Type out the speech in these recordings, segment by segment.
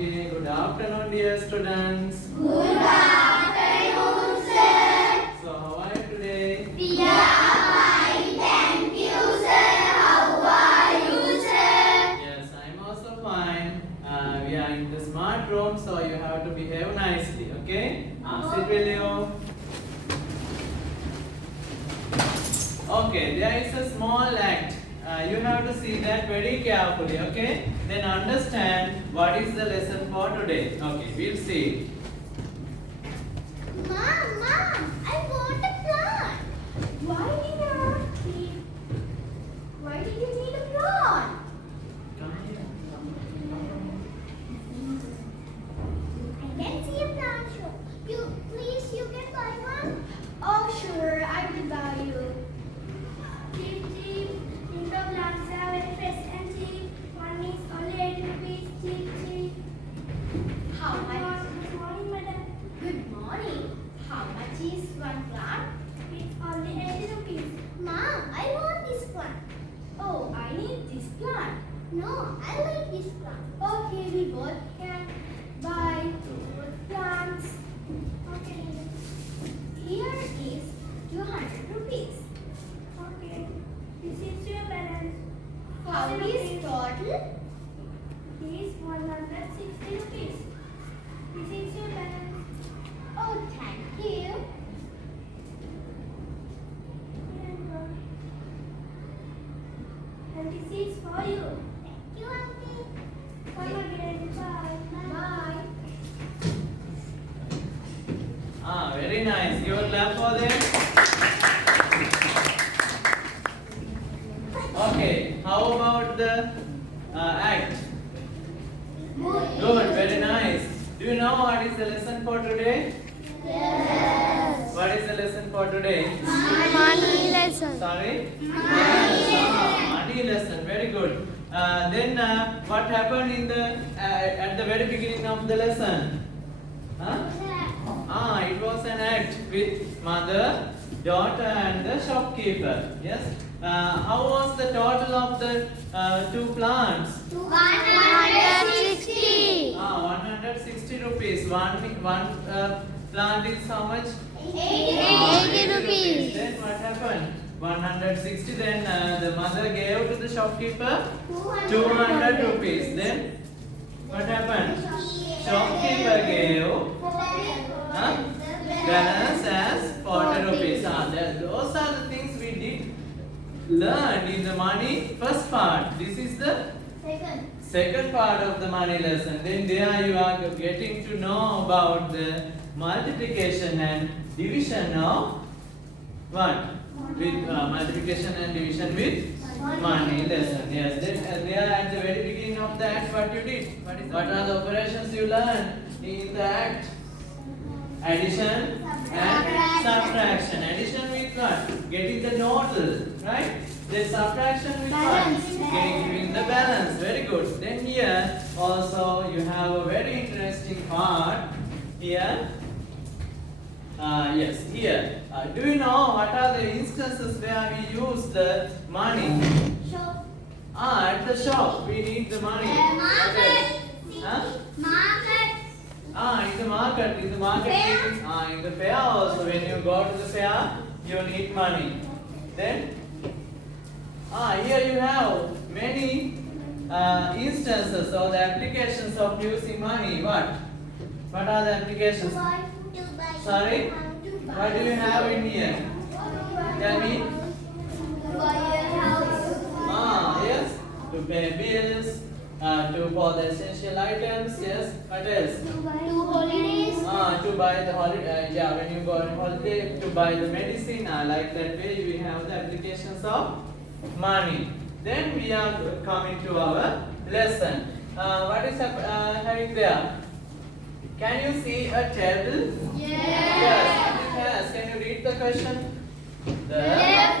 Okay, good afternoon, dear students. Good afternoon, sir. So, how are you today? We are fine, thank you, sir. How are you, sir? Yes, I'm also fine. We are in the smart room, so you have to behave nicely, okay? Sit will you? Okay, there is a small act. You have to see that very carefully, okay? Then understand what is the lesson for today. Okay, we'll see. Mom, I want a plant. Why did you need a plant? I can see a plant shop. You can buy one. Oh, sure, I will buy you. Cheap. Indoor plants are very fresh and cheap. One is only 80 rupees. Cheap. How much? Good morning, madam. Good morning. How much is one plant? It's only 80 rupees. Mom, I want this plant. Oh, I need this plant. No, I like this plant. Okay, we both can buy both plants. Okay. Here is 200 rupees. Okay. This is your balance. How is total? Is 160 rupees. This is your balance. Oh, thank you. And this is for you. Thank you, Auntie. Come again. Bye. Very nice. Give a clap for them. Okay, how about the act? Good, very nice. Do you know what is the lesson for today? Yes. What is the lesson for today? Money lesson. Sorry? Money lesson. Very good. Then what happened in the at the very beginning of the lesson? It was an act with mother, daughter, and the shopkeeper. Yes. How was the total of the two plants? 160. 160 rupees. One plant is how much? 80 rupees. Then what happened? 160. Then the mother gave to the shopkeeper 200 rupees. Then what happened? Shopkeeper gave balance as 40 rupees. Those are the things we did learn in the money first part. This is the second part of the money lesson. Then there you are getting to know about the multiplication and division of what? With multiplication and division with money lesson. Yes, then there at the very beginning of the act what you did? What are the operations you learned in the act? Addition and subtraction. Addition with what? Getting the total, right? Then subtraction with what? Giving the balance. Very good. Then here also you have a very interesting part. Here. Yes, here. Do you know what are the instances where we use the money? Shop. At the shop we need the money. Market. Huh? Market. In the market, Fair. in the fair also, when you go to the fair, you need money. Then, here you have many instances or the applications of using money. What are the applications? Sorry? What do you have in here? Tell me. Yes, to pay bills, for the essential items. Yes, what else? To buy the holiday, when you go on holiday, to buy the medicine, like that way we have the applications of money. Then we are coming to our lesson. What is having there? Can you see a table? Yes. Can you read the question? The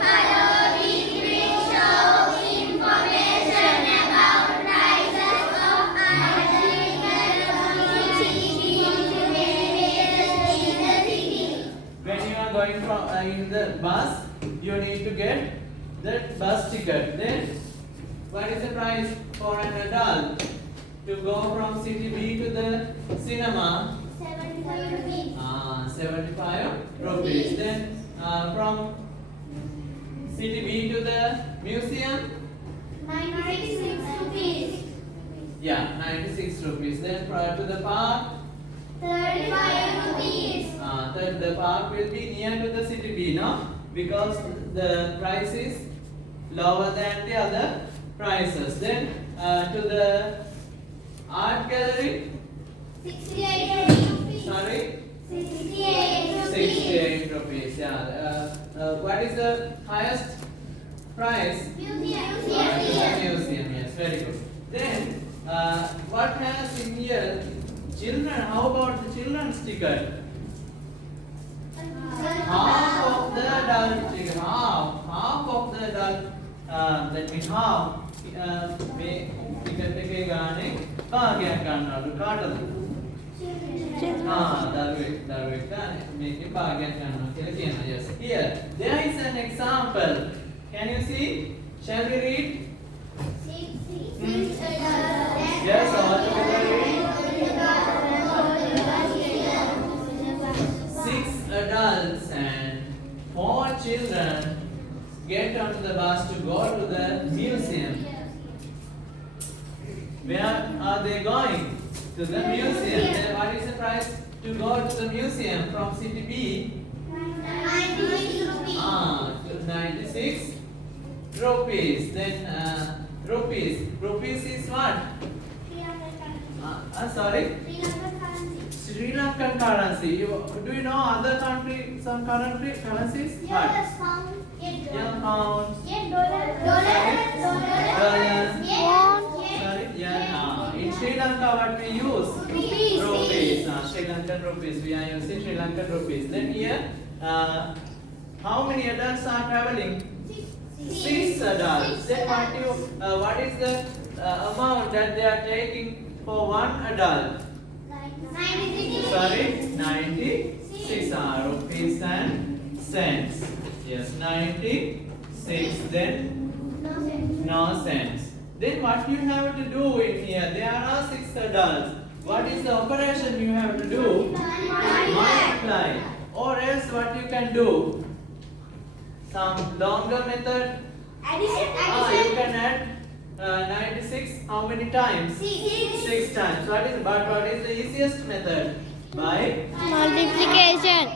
following shows information about prices of articles in the city. When you are going from in the bus, you need to get the bus ticket. Then, what is the price for an adult? to go from city B to the cinema? 75 rupees. 75 rupees. Then from city B to the museum? 96 rupees. Yeah, 96 rupees. Then to the park? 35 rupees. The park will be near to the city B, no? Because the price is lower than the other prices. Then to the art gallery? 68 rupees. Sorry? 68 rupees. 68 rupees. Yeah. What is the highest price? Museum. Museum. Yes, very good. Then what has in here? Children. How about the children's ticket? Half of the adult ticket. Half of the adult. That means half. මේ ticket එකේ ගානේ භාගයක් ගන්නවලු කාටද? දරුවෙක් ගානේ මේකේ භාගයක් ගන්නවා කියලා කියනවා. Yes. Here there is an example. Can you see? Shall we read? Yes, all together read. 6 adults and 4 children get onto the bus to go to the museum. Where are they going? To the museum. Then what is the price to go to the museum from city B? 96 rupees. To 96 rupees. Then rupees. Rupees is what? Sorry? Sri Lankan currency. Do you know other country some currencies? What? Yes, pound. Yeah, pounds. Dollar. Sorry? Yeah. In Sri Lanka, what we use? Rupees. Rupees. Sri Lankan rupees. We are using Sri Lankan rupees. Then here, how many adults are traveling? 6 adults. Then what is the amount that they are taking for one adult? 96. Sorry, 96 rupees and cents. Yes, 96. Then no cents. Then what you have to do in here? There are 6 adults. What is the operation you have to do? Multiply. Or else what you can do? Some longer method. You can add 96 how many times? 6 times. What is the easiest method? By Multiplication.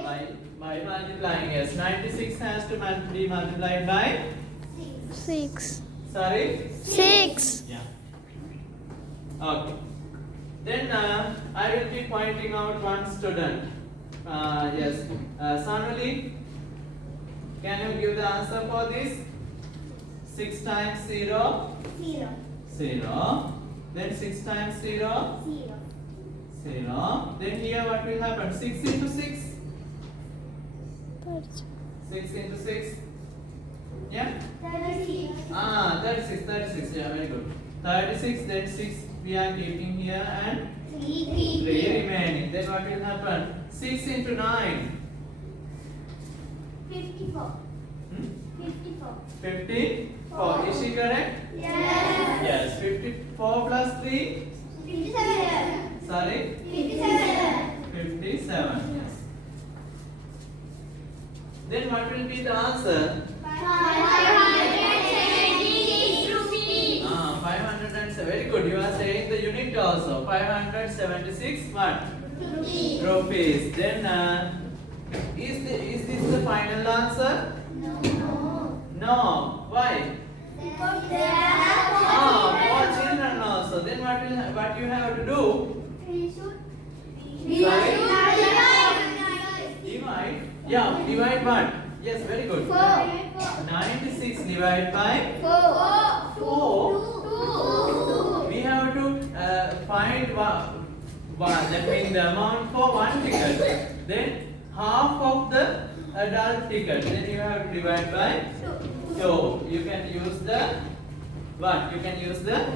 by multiplying. Yes, 96 has to be multiplied by 6. sorry? 6. Yeah. Okay. Then I will be pointing out one student. Yes, Sanuli, can you give the answer for this? 6 times 0? 0. Then 6 times 0? 0. Then here what will happen? 6 into 6? 6 into 6? Yeah? 36. Yeah, very good. 36, then 6 we are keeping here and 3 remaining. Then what will happen? 6 into 9? 54. 54. Is she correct? Yes. 54 plus 3? 57. Sorry? 57. 57. Yes. Then what will be the answer? 576 rupees. 507. Very good. You are saying the unit also. 576 what? Rupees. Then is this the final answer? No. Why? Because there are 4 children also. Then what you have to do? Divide. Yeah, divide what? Yes, very good. 96 divided by 4. We have to find that means the amount for one ticket. Then half of the adult ticket. Then you have to divide by 2. You can use the what? You can use the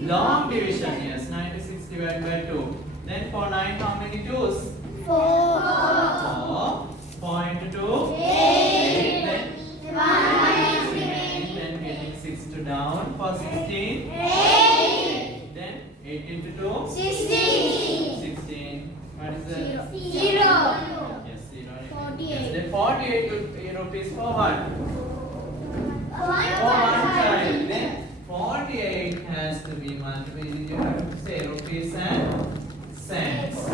long division. Yes, 96 divided by 2. Then for 9, how many 2's? 4. 4 into 2? 8. Then 1 remaining. Then getting 6 to down. For 16? 8. Then 48 rupees for what? For one child. Then 48 has to be multiplied. You have to say rupees and cents.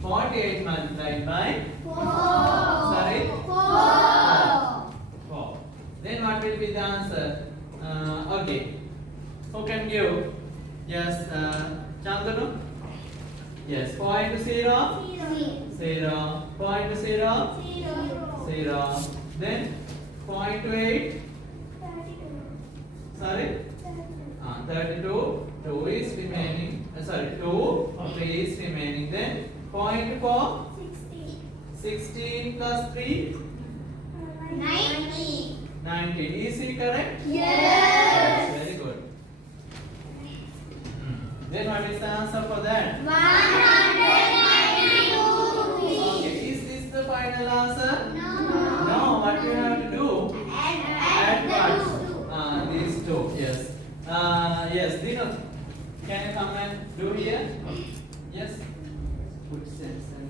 48 multiplied by 4. Sorry? 4. Then what will be the answer? Okay. Who can give? Yes, Chandanu? Yes, 4 into 0? 0. 4 into 0? 0. Then 4 into 8? Sorry? 32. 2 is remaining. Sorry, 2 or 3 is remaining. Then 4 into 4? 16 plus 3? 19. Is it correct? Yes. Very good. Then what is the answer for that? 192. Okay, is this the final answer? No. No, what you have to do? Add what? These two, yes. Yes, Dino, can you come and do here? Yes. Put sense and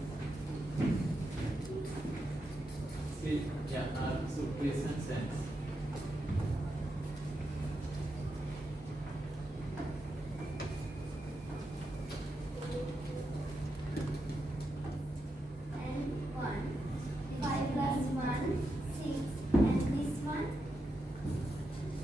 see, yeah, so please and sense. And 1. 5 plus 1, 6. And this one,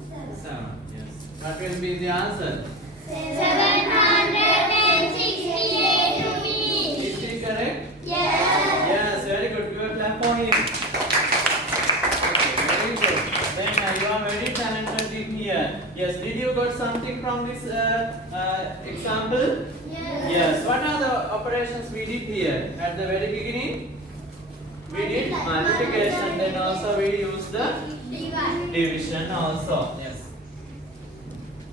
7. 7, yes. What will be the answer? 768 rupees. Is it correct? Yes. Yes, very good. Give a clap for him. Okay, very good. Then you are very talented in here. Yes, did you got something from this example? Yes. What are the operations we did here at the very beginning? We did multiplication. Then also we used the division also. Yes.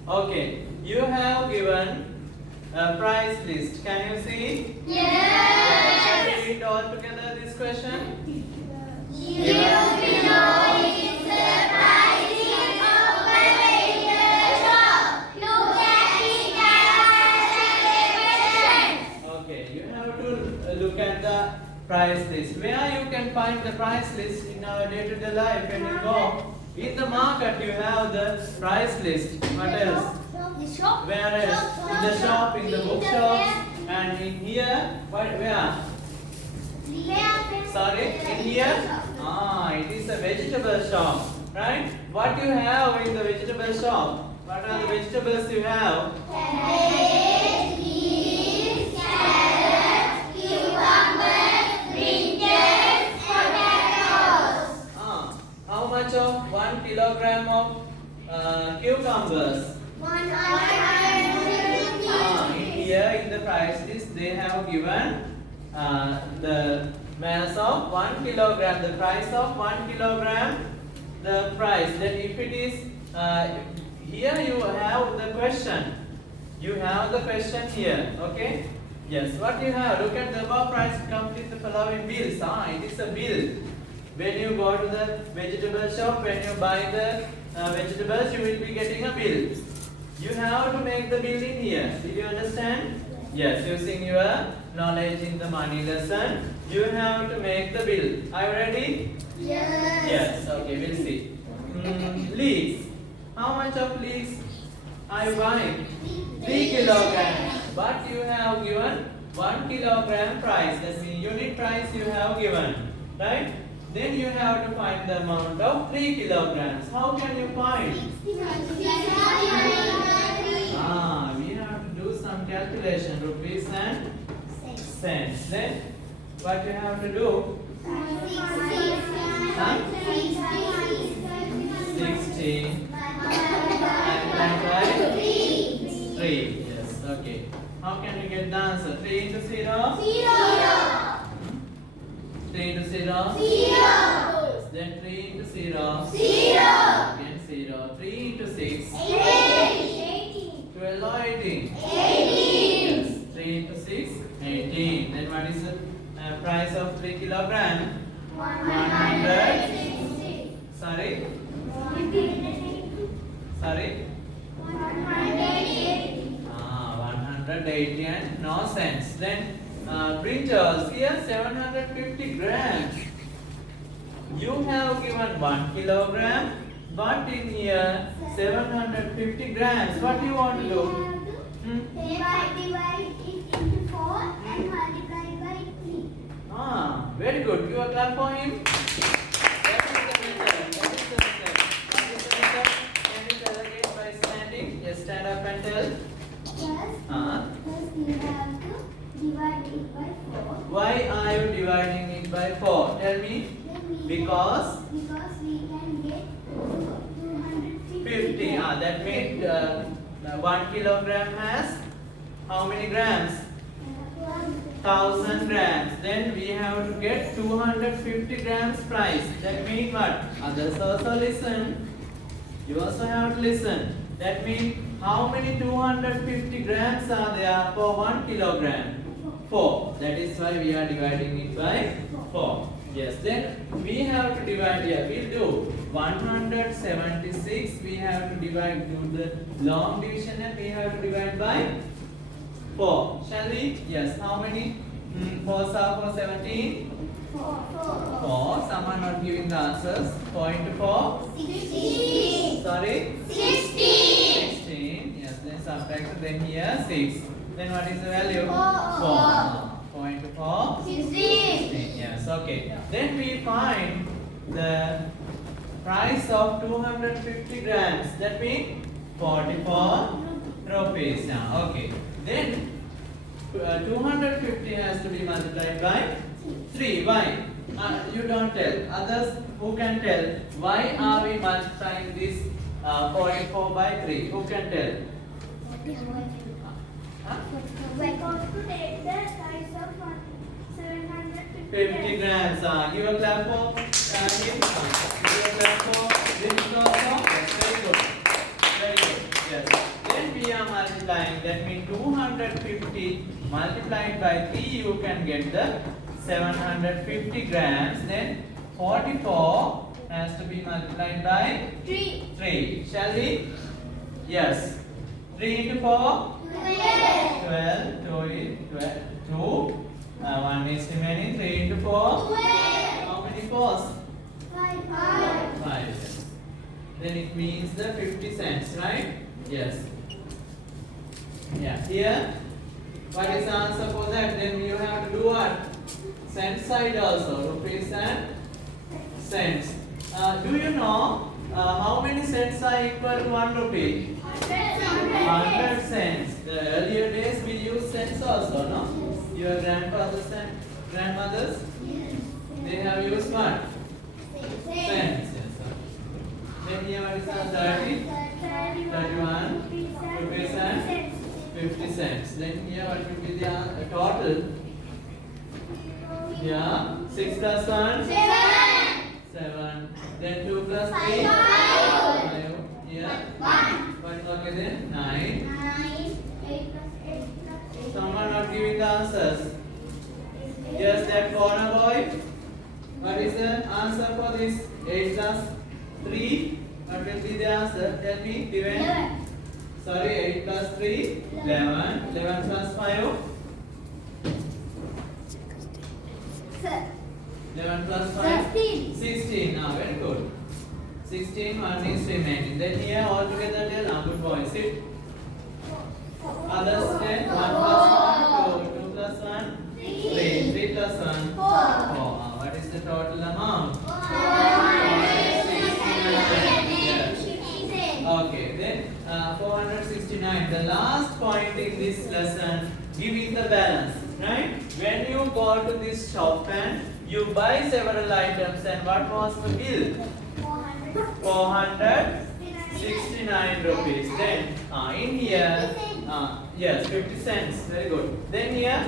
Okay. You have given a price list. Can you see? Yes. Shall we read all together this question? You below is the pricing of a regular shop. Look at it as a Okay, you have to look at the price list. Where you can find the price list in our day-to-day life when you go in the market, you have the price list. What else? The shop. Where else? In the shop, in the bookshops, and in here. Where? Sorry, in here? It is a vegetable shop, right? What you have in the vegetable shop? What are the vegetables you have? Cabbage, beans, carrots, cucumbers, brinjals, potatoes. How much of 1 kilogram of cucumbers? 100 In here in the price list they have given the mass of 1 kilogram, the price of 1 kilogram, the price. Then if it is here you have the question. You have the question here, okay? Yes, what you have? Look at the above price, complete the following bills. It is a bill. When you go to the vegetable shop, when you buy the vegetables, you will be getting a bill. You have to make the bill in here. Did you understand? Yes, using your knowledge in the money lesson, you have to make the bill. Are you ready? Yes. Yes, okay, we'll see. Leeks. How much of leeks are you buying? 3 kilograms. But you have given 1 kilogram price. That means unit price you have given. Right? Then you have to find the amount of 3 kilograms. How can you find? We have to do some calculation. Rupees and cents. Then what you have to do? 60 and by 3. Yes, okay. How can we get the answer? 3 into 0? 3 into 0? Yes. Then 3 into 0? Again 0. 3 into 6? 12 or 18? Yes. 3 into 6? 18. Then what is the price of 3 kilogram? 100. Sorry? Sorry? 180 and no cents. Then brinjals here 750 grams. You have given 1 kilogram, but in here 750 grams. What do you want to do? Divide it into 4 and multiply by 3. Ah, very good. Give a clap for him. That is the method. That is the method. What is the method? Can you tell again by standing? Yes, stand up and tell. First you have to divide it by 4. Why are you dividing it by 4? Tell me. Because we can get 250. 50. That means 1 kilogram has how many grams? 1000 grams. Then we have to get 250 grams price. That means what? Others also listen. You also have to listen. That means how many 250 grams are there for 1 kilogram? 4. That is why we are dividing it by 4. Yes, then we have to divide here. We'll do 176. We have to divide, do the long division, and we have to divide by 4. Shall we? Yes. How many? 4 are for 17. 4. Someone not giving the answers. 4 into 4. 16. Sorry? 16. 16. Yes, then subtract. Then here 6. Then what is the value? 4. 4 into 4. 16. Yes, okay. Then we find the price of 250 grams. That means 44 rupees. Now, okay. Then 250 has to be multiplied by 3. Why? You don't tell. Others who can tell? Why are we multiplying this 44 by 3? Who can tell? Because to take the price of 750 50 grams. Give a clap for him. Give a clap for this also. Yes, very good. Very good. Yes. Then we are multiplying. That means 250 multiplied by 3. You can get the 750 grams. Then 44 has to be multiplied by 3. Shall we? Yes. 3 into 4. 12. 2. 1 is remaining. 3 into 4. How many 4s? 5. Then it means the 50 cents, right? Yes. Yeah. Here, what is the answer for that? Then you have to do what? Cent side also. Rupees and cents. Do you know how many cents are equal to 1 rupee? 100 cents. The earlier days we used cents also, no? Your grandfathers and grandmothers? They have used what? Cents. Yes, sir. Then here what is the 30? 31 rupees and 50 cents. Then here what will be the total? Yeah. 6 plus 1? 7. Then 2 plus 3? 5. Here? 1. Okay then? 9. Someone not giving the answers. Yes, that corner boy. What is the answer for this? 8 plus 3. What will be the answer? Tell me. 11. Sorry, 8 plus 3. 11. 11 plus 5. 11 plus 5. 16. Now, very good. 16, 1 is remaining. Then here altogether tell, good boy, sit. Others 10, 1 plus 1, 2, 2 plus 1, 3, 3 plus 1, 4. What is the total amount? 469. Okay, then 469. The last point in this lesson, giving the balance, right? When you go to this shop and you buy several items, and what was the bill? 469 rupees. Then in here, yes, 50 cents. Very good. Then here,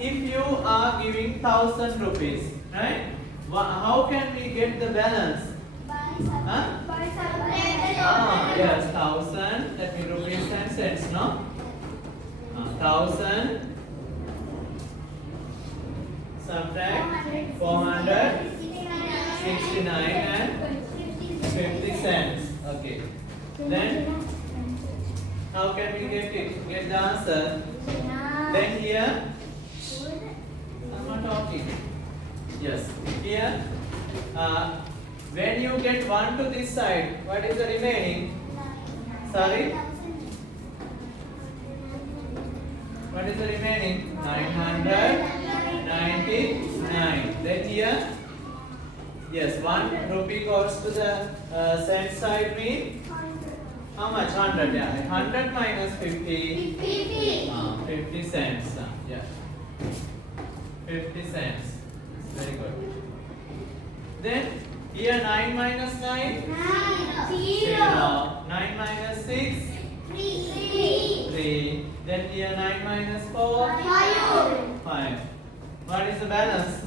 if you are giving 1000 rupees, right? How can we get the balance? Yes, 1000. That means rupees and cents, no? 1000 subtract 469 and 50 cents. Okay. Then how can we get it? Get the answer. Then here, I'm not talking. Yes. Here, When you get 1 to this side, what is the remaining? Sorry? What is the remaining? 999. Then here, yes, 1 rupee goes to the cent side mean how much? 100. Yeah, 100 minus 50. 50 cents. Yeah, 50 cents. Very good. Then here 9 minus 9. 0. 9 minus 6. 3. Then here 9 minus 4. 5. What is the balance?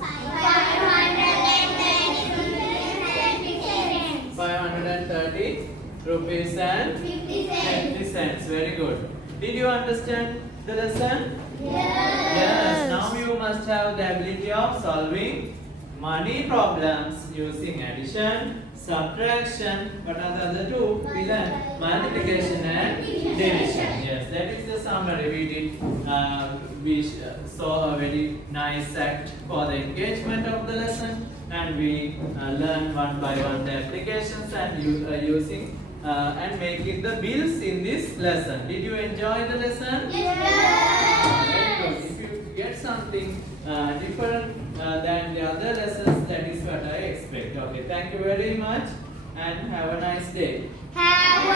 530 rupees and 50 cents. Very good. Did you understand the lesson? Yes. Now you must have the ability of solving money problems using addition, subtraction. What are the other two? We learned multiplication and division. Yes, that is the summary we did. We saw a very nice act for the engagement of the lesson, and we learned one by one the applications and using and making the bills in this lesson. Did you enjoy the lesson? Very good. If you get something different than the other lessons, that is what I expect. Okay, thank you very much and have a nice day. Have a